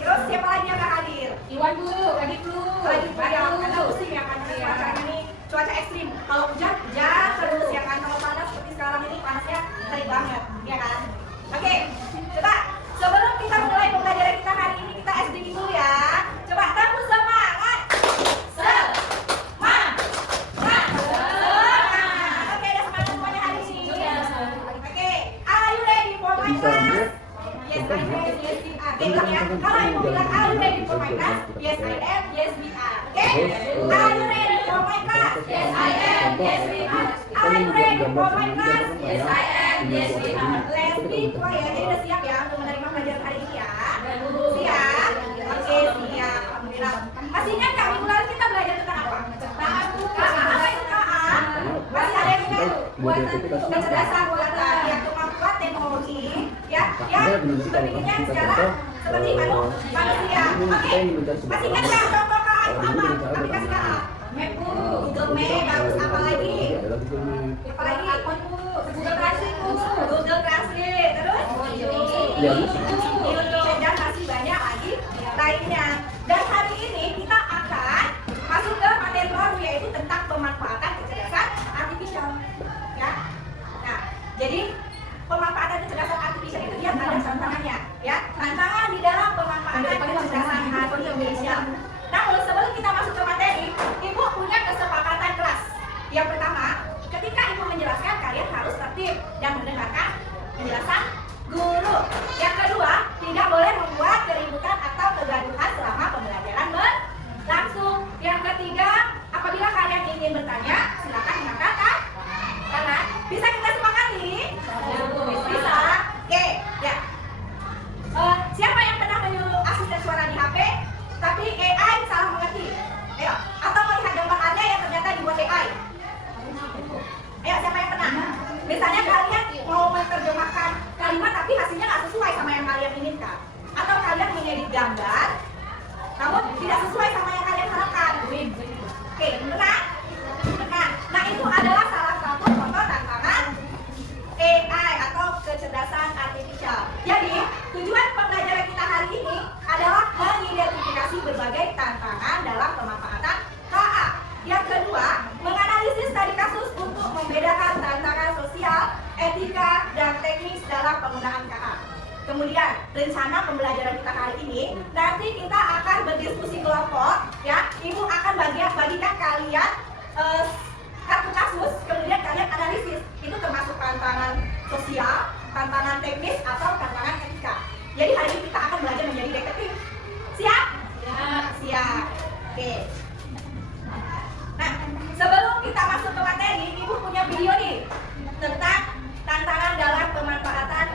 terus siapa lagi yang akan hadir? Iwan dulu, lagi dulu. Lagi banyak, karena musim ya kan, cuacanya ini cuaca ekstrim. Kalau hujan, hujan terus ya kan. Kalau panas seperti sekarang ini panasnya terik banget, ya kan? Oke, coba sebelum kita mulai pembelajaran kita hari ini kita SD dulu ya. Coba tepuk semangat. Semangat. Oke, ada semangat semuanya hari ini. Oke, are you ready for my class? Yes, I am. Yes, we are. Oke, ulang ya. Kalau ibu bilang are you ready for my class? Yes, I am. Yes, we are. Oke, are you ready for my class? Yes, I am. Yes, we are. Are you ready for my class? Yes, I am. Yes, we are. Let's be quiet. Jadi udah siap ya untuk menerima pelajaran hari ini ya? Siap? Oke, siap. Alhamdulillah. Masih ingat nggak minggu lalu kita belajar tentang apa? Tentang KA. Apa itu KA? Masih ada yang ingat? Kecerdasan buatan, ya, kemampuan teknologi, ya, yang berpikirnya secara seperti manusia. Oke, masih ingat nggak contoh KA itu apa? Aplikasi KA. Mapku, Google Map, terus apa lagi? Apa lagi? Google Translate, Google Translate, terus YouTube, dan masih banyak lagi lainnya. Dan hari ini kita akan masuk ke materi baru, yaitu tentang pemanfaatan kecerdasan artificial. Ya, nah, jadi pemanfaatan kecerdasan artificial itu dia ada tantangannya, ya, tantangan di dalam pemanfaatan kecerdasan artificial. Namun sebelum kita masuk ke materi, ibu punya kesepakatan kelas. Yang pertama, ketika ibu menjelaskan, kalian harus tertib dan mendengarkan penjelasan guru. Yang kedua, tidak boleh membuat keributan atau kegaduhan selama pembelajaran berlangsung. Yang ketiga, apabila kalian ingin bertanya, silakan mengangkat tangan. Bisa kita sepakati? Bisa. Oke, ya. Siapa yang pernah menyuruh asisten suara di HP, tapi AI salah mengerti? Ayo, atau melihat gambar Anda yang ternyata dibuat AI? Ayo, siapa yang pernah? Misalnya kalian mau menerjemahkan kalimat tapi hasilnya nggak sesuai sama yang kalian inginkan, atau kalian mengedit gambar namun tidak sesuai sama yang kalian harapkan. Oke, benar? Benar. Nah, itu adalah salah satu contoh tantangan AI atau kecerdasan artificial. Jadi, tujuan pembelajaran kita hari ini adalah mengidentifikasi berbagai tantangan dalam pemanfaatan KA. Yang kedua, menganalisis studi kasus untuk membedakan tantangan sosial, etika, dan teknis dalam penggunaan KA. Kemudian, rencana pembelajaran kita hari ini, nanti kita akan berdiskusi kelompok, ya. Ibu akan bagikan kalian satu kasus, kemudian kalian analisis. Itu termasuk tantangan sosial, tantangan teknis, atau tantangan etika. Jadi hari ini kita akan belajar menjadi detektif. Siap? Ya. Siap. Oke. Nah, sebelum kita masuk ke materi, ibu punya video nih tentang tantangan dalam pemanfaatan.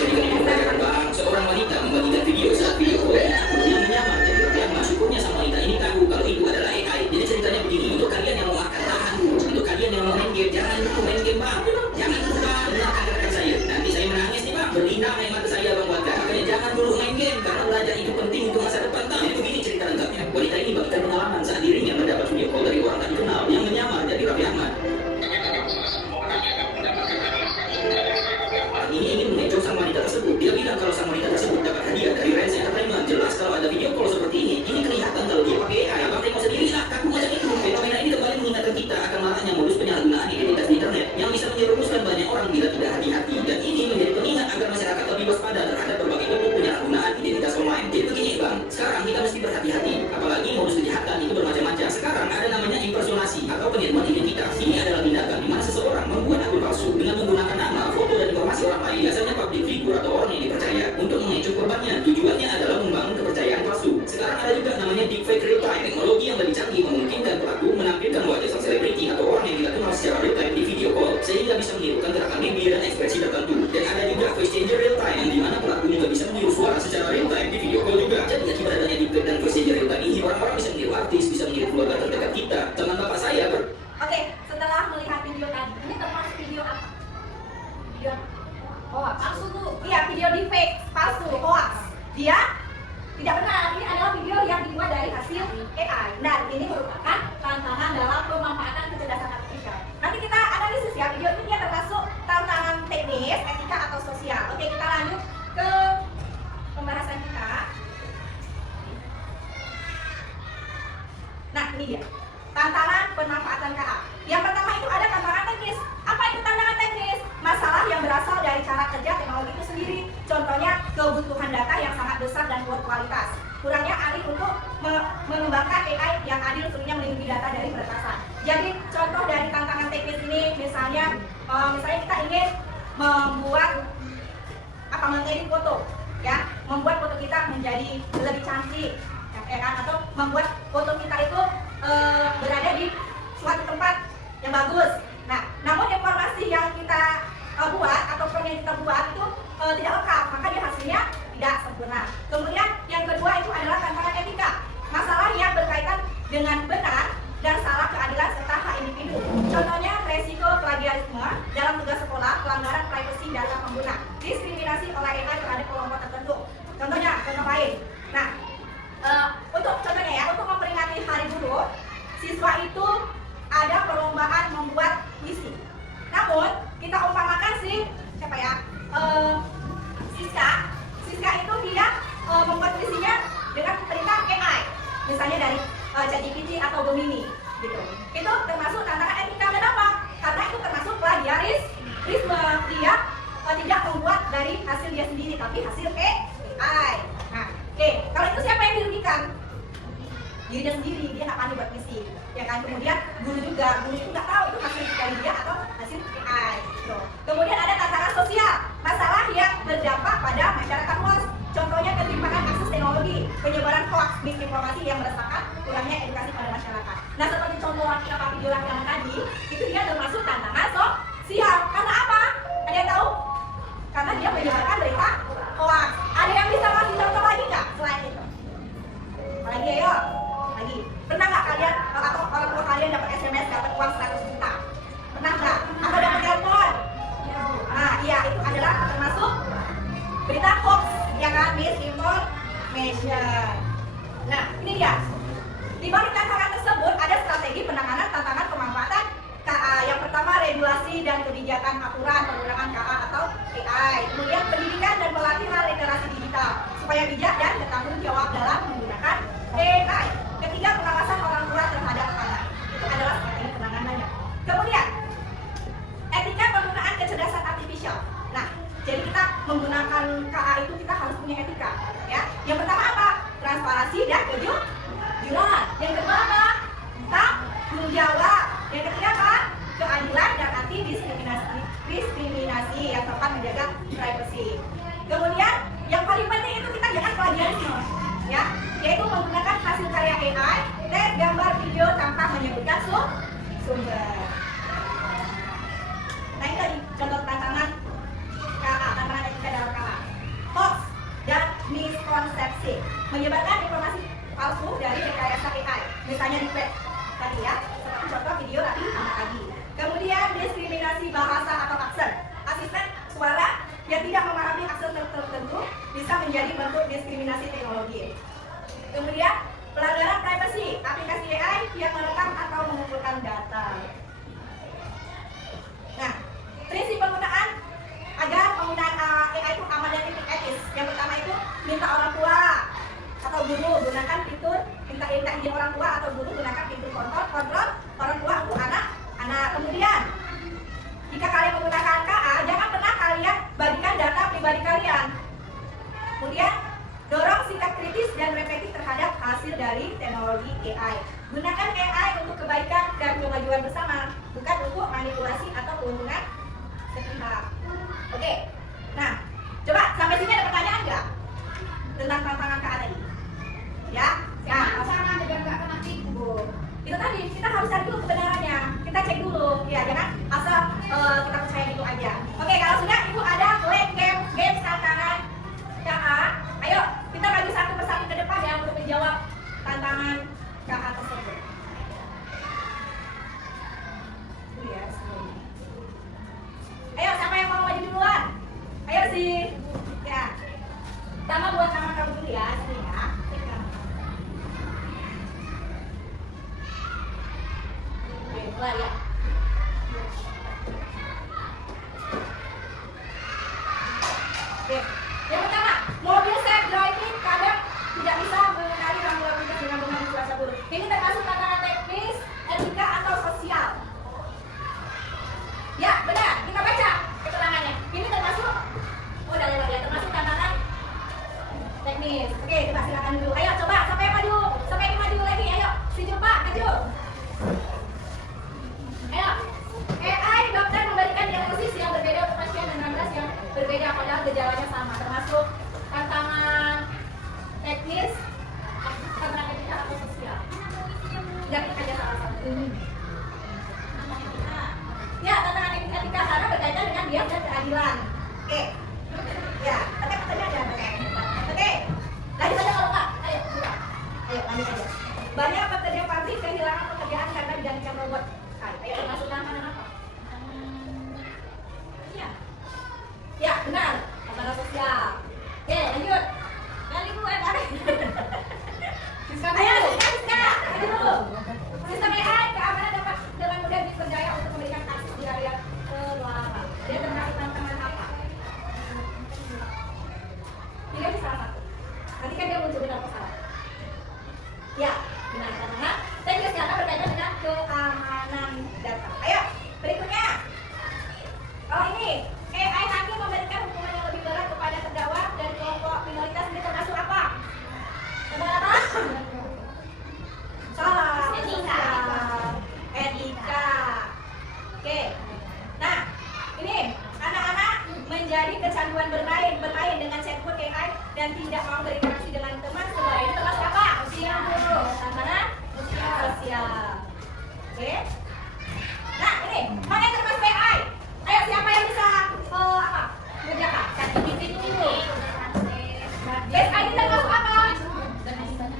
Jadi kami bahwa seorang wanita membagikan video saat video call yang menyamar jadi yang syukurnya sang wanita ini tahu kalau itu adalah AI. Jadi ceritanya begini, untuk kalian yang mau makan tahan dulu, untuk kalian yang mau main game jangan dulu main game bang, jangan dulu bang, dengarkan kata saya. Nanti saya menangis nih bang, berlinang air mata saya bang warga. Makanya jangan dulu main game karena belajar itu penting untuk masa depan. Jadi begini cerita lengkapnya. Wanita ini bagikan pengalaman saat dirinya mendapat video call dari orang tak dikenal yang menyamar jadi Raffi Ahmad. Ini ingin mengecoh sang wanita tersebut. Dia bilang kalau sang wanita tersebut dapat hadiah dari Rens Entertainment. Jelas kalau ada video call seperti ini kelihatan kalau dia pakai AI. Abang tengok sendiri lah, kaku macam itu. Fenomena ini kembali mengingatkan kita akan maraknya modus penyalahgunaan identitas di internet yang bisa menyerumuskan banyak orang bila tidak hati-hati. Dan ini menjadi pengingat agar masyarakat lebih waspada terhadap berbagai bentuk penyalahgunaan identitas online. Jadi begini bang, sekarang kita mesti berhati-hati. Apalagi modus kejahatan itu bermacam-macam. Sekarang ada namanya impersonasi atau peniruan identitas. Ini adalah tindakan di mana seseorang membuat akun palsu dengan menggunakan nama, foto, dan informasi orang lain, biasanya publik figur atau orang yang dipercaya, untuk mengecoh korbannya. Tujuannya adalah membangun kepercayaan palsu. Sekarang ada juga namanya deepfake real time. Teknologi yang lebih canggih memungkinkan pelaku menampilkan wajah sang selebriti atau orang yang tidak kenal secara real time di video call, sehingga bisa menirukan gerakan bibir dan ekspresi tertentu. Dan ada juga voice changer real time, yang dimana pelaku juga bisa meniru suara secara real time di video call juga. Jadi akibat adanya deepfake dan voice changer real time ini, orang-orang bisa meniru artis, bisa meniru keluarga terdekat kita. Teman bapak saya Oke, setelah melihat video tadi, ini termasuk video apa? Video hoax. Palsu tuh. Iya, video deepfake, palsu, hoax. Dia tidak benar. Ini adalah video yang dibuat dari hasil AI. Nah, ini merupakan tantangan dalam pemanfaatan kecerdasan artificial. Nanti kita analisis ya, video ini dia termasuk tantangan teknis, etika, atau sosial. Oke, kita lanjut ke pembahasan kita. contohnya kebutuhan data yang sangat besar dan berkualitas. Kurangnya ahli untuk mengembangkan AI yang adil tentunya melindungi data dari peretasan. Jadi contoh dari tantangan teknis ini misalnya kita ingin membuat mengedit foto, ya, membuat foto kita menjadi lebih cantik, ya kan? Atau membuat foto kita itu berada di suatu tempat yang bagus. Nah, namun informasi yang kita buat atau form yang kita buat itu tidak lengkap, maka dia hasilnya tidak sempurna. Kemudian yang kedua itu adalah tantangan etika, masalah yang berkaitan dengan benar dan salah, keadilan serta hak individu. Contohnya resiko plagiarisme dalam tugas sekolah, pelanggaran privasi data pengguna, diskriminasi oleh AI terhadap kelompok tertentu. Contohnya, contoh lain. Nah, untuk contohnya ya, untuk memperingati Hari Guru, siswa itu ada perlombaan membuat puisi. Namun kita umpamakan siapa ya? Siska itu dia membuat puisinya dengan perintah AI, misalnya dari ChatGPT atau Gemini, gitu. Itu termasuk tantangan etika. Kenapa? Karena itu termasuk plagiarisme. Dia tidak membuat dari hasil dia sendiri, tapi hasil AI. Nah, kalau itu siapa yang dirugikan? Dirinya sendiri, dia nggak pandai buat puisi, ya kan? Kemudian guru itu nggak tahu itu hasil dari dia atau hasil AI. Gitu. Kemudian ada tantangan sosial, masalah yang berdampak pada masyarakat luas. Contohnya ketimpangan akses teknologi, penyebaran hoax, misinformasi yang meresahkan, kurangnya edukasi pada masyarakat. Nah, seperti contoh video yang tadi, itu dia termasuk tantangan sosial. Karena apa? Ada yang tahu? Karena dia menyebarkan berita hoax. Ada yang bisa kasih contoh lagi nggak selain itu? Lagi ayo, lagi. Pernah nggak kalian atau orang tua kalian dapat SMS dapat uang 100 juta? Pernah nggak? Atau dapat telepon? Nah, iya, itu adalah termasuk berita hoax, ya kan? Misinformation. Nah, ini dia. Di balik tantangan tersebut ada strategi penanganan tantangan pemanfaatan KA. Yang pertama, regulasi dan kebijakan aturan penggunaan KA atau AI. Kemudian pendidikan dan pelatihan literasi digital supaya bijak dan bertanggung jawab dalam menggunakan AI. Ketiga, pengawasan orang tua terhadap anak. Itu adalah strategi penanganannya. Kemudian, etika penggunaan kecerdasan artifisial. Nah, jadi kita menggunakan KA itu kita harus punya etika, ya. Yang pertama apa? Transparansi dan kejujuran. Yang kedua apa? Tanggung jawab. Yang ketiga apa? Keadilan dan anti diskriminasi yang tepat menjaga privasi. Kemudian yang paling penting itu kita jangan plagiarisme, ya, yaitu menggunakan hasil karya AI, teks, gambar, video tanpa menyebutkan sumber. Nah, ini tadi contoh tantangan etika dalam KA. Hoax dan miskonsepsi, menyebarkan informasi palsu dari rekayasa AI, misalnya di web tadi ya, seperti contoh video tadi. Kemudian diskriminasi bahasa atau aksen, asisten suara yang tidak memahami aksen tertentu bisa menjadi bentuk diskriminasi teknologi. Kemudian pelanggaran privasi, aplikasi AI yang merekam atau mengumpulkan data. Nah, prinsip penggunaan agar penggunaan AI itu aman dan etis. Yang pertama itu minta orang tua atau guru gunakan fitur minta izin orang tua atau guru gunakan fitur kontrol orang tua untuk anak. Kemudian jika kalian menggunakan KA, jangan pernah kalian bagikan data pribadi kalian. Kemudian dorong sikap kritis dan refleksi terhadap hasil dari teknologi AI. Gunakan AI panggilan. Oke. Ya, oke katanya ada. Oke. Lanjut aja kalau Kak. Ayo, buka. Ayo, lanjut aja. Banyak pekerja pabrik kehilangan pekerjaan karena digantikan robot. Ayo, termasuk makanan apa? Iya. Ya, benar. Makanan sosial. Oke, lanjut. Kali gue tarik. Ayo, Siska. Ayo dulu. Sistem AI keamanan dapat dengan mudah dipercaya untuk memberikan akses di area terlarang. Dia terkait tantangan apa? Pilih salah satu. Nanti kan dia muncul benar atau salah. Ya, benar karena saya juga sekarang berkaitan dengan keamanan data. Ayo, berikutnya. Oh ini, AI hakim memberikan hukuman yang lebih berat kepada terdakwa dari kelompok minoritas ini termasuk apa? Termasuk apa? Salah. Etika. Oke. Nah, ini anak-anak menjadi kecanduan bermain dengan chatbot AI dan tidak mau berinteraksi dengan teman sebab ini termasuk apa? Usia dulu. Tantangan usia sosial. Oke. Nah, ini mana yang termasuk AI? Ayo siapa yang bisa apa? Mengerjakan? ChatGPT dulu. Face ID termasuk apa?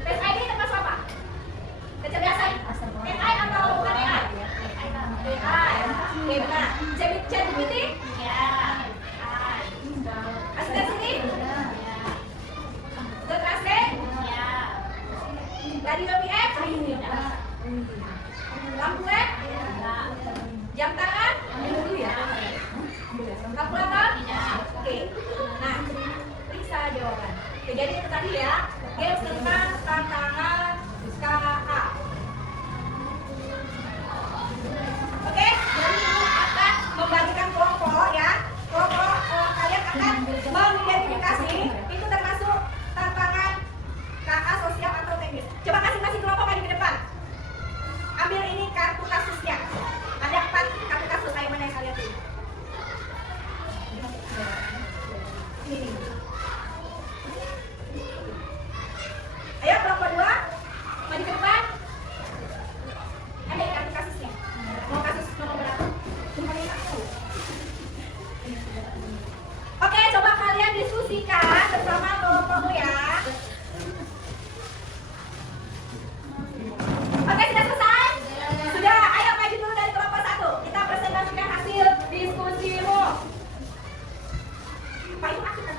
Face ID termasuk apa? Kecerdasan AI atau bukan AI? AI. Oke, benar. ChatGPT? Ya. Asisten sini? Google Translate? Ya. Radio BF? Lampu LED? Jam tangan? Dulu ya. Kalkulator? Oke. Nah, periksa jawaban. Oke, jadi itu tadi ya. Games tentang tantangan KA. Oke, jadi ibu akan membagikan kelompok ya. Kelompok kalian akan mengidentifikasi itu termasuk tantangan KA sosial atau teknis. Coba masing-masing kelompok maju ke depan. Ambil ini kartu kasusnya. Ada 4 kartu kasus. Ayo mana yang kalian pilih? Ini. Ayo kelompok 2 maju ke depan. Ada kartu kasusnya. Mau kasus nomor berapa? Oke, coba kalian diskusikan bersama kelompokmu ya. Oke, sudah selesai? Sudah, ayo maju dulu dari kelompok 1. Kita presentasikan hasil diskusimu. Pak itu aktif kan?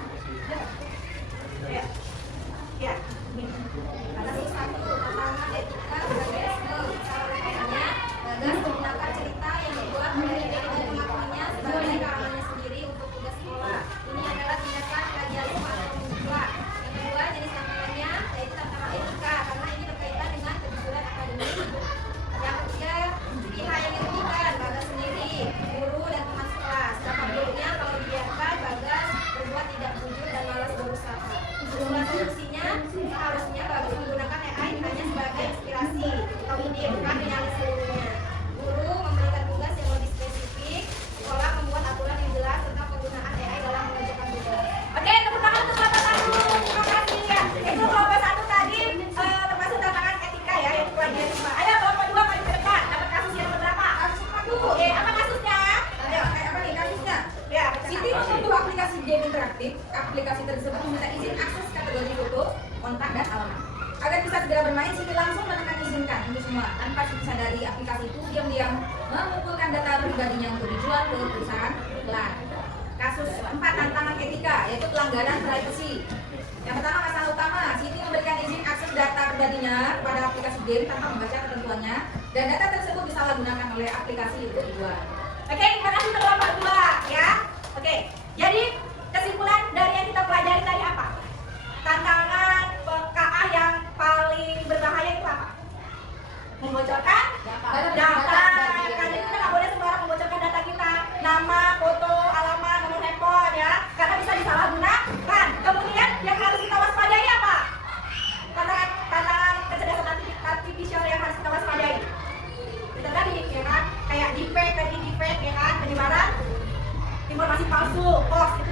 Ya. Ya. Ada satu tantangan etika gagas menggunakan cerita yang dibuat oleh ide dan mengakuinya sebagai karangannya sendiri untuk tugas sekolah. Ini adalah tindakan plagiarisme atau membuat. Yang kedua, jenis tantangannya yaitu tantangan etika karena ini berkaitan dengan kejujuran akademik. Yang ketiga, pihak yang dirugikan Bagas sendiri, guru dan teman sekelas. Dampak buruknya kalau dibiarkan Bagas berbuat tidak jujur dan malas berusaha. Jumlah solusinya seharusnya Bagas menggunakan AI hanya sebagai inspirasi atau ide bukan menyalip seluruhnya. Guru memberikan tugas yang lebih spesifik, sekolah membuat aturan yang jelas tentang penggunaan AI dalam mengerjakan tugas. Oke, tepuk tangan untuk kelompok 1. Terima kasih ya. Itu kelompok 1 tadi termasuk tantangan etika ya, yang plagiarisme. Ayo kelompok 2 maju ke depan. Dapat kasus yang berapa? Kasus 1. Oke, apa kasusnya? Ayo, apa nih kasusnya? Ya, Siti mengunduh aplikasi game interaktif. Aplikasi tersebut meminta izin akses kategori foto, kontak, dan alamat. Agar bisa segera bermain, Siti langsung menekan izinkan untuk semua. Tanpa Siti sadari, aplikasi itu diam-diam mengumpulkan data pribadinya untuk dijual ke perusahaan iklan. Kasus 4 tantangan etika, yaitu pelanggaran privacy. Yang pertama, masalah utama, Siti memberikan izin akses data pribadinya pada aplikasi game tanpa membaca ketentuannya, dan data tersebut disalahgunakan oleh aplikasi untuk dijual. Oke, terima kasih untuk kelompok 2 ya. Oke, jadi kesimpulan dari yang kita pelajari tadi apa? Tantangan KA yang paling berbahaya itu apa? Membocorkan data. Karena kita nggak boleh sembarang membocorkan data kita, nama, foto, alamat, nomor handphone ya, karena bisa disalahgunakan. Kemudian yang harus kita waspadai apa? Tantangan kecerdasan artificial yang harus kita waspadai. Itu tadi ya kan, kayak deepfake ya kan, penyebaran informasi palsu, hoax itu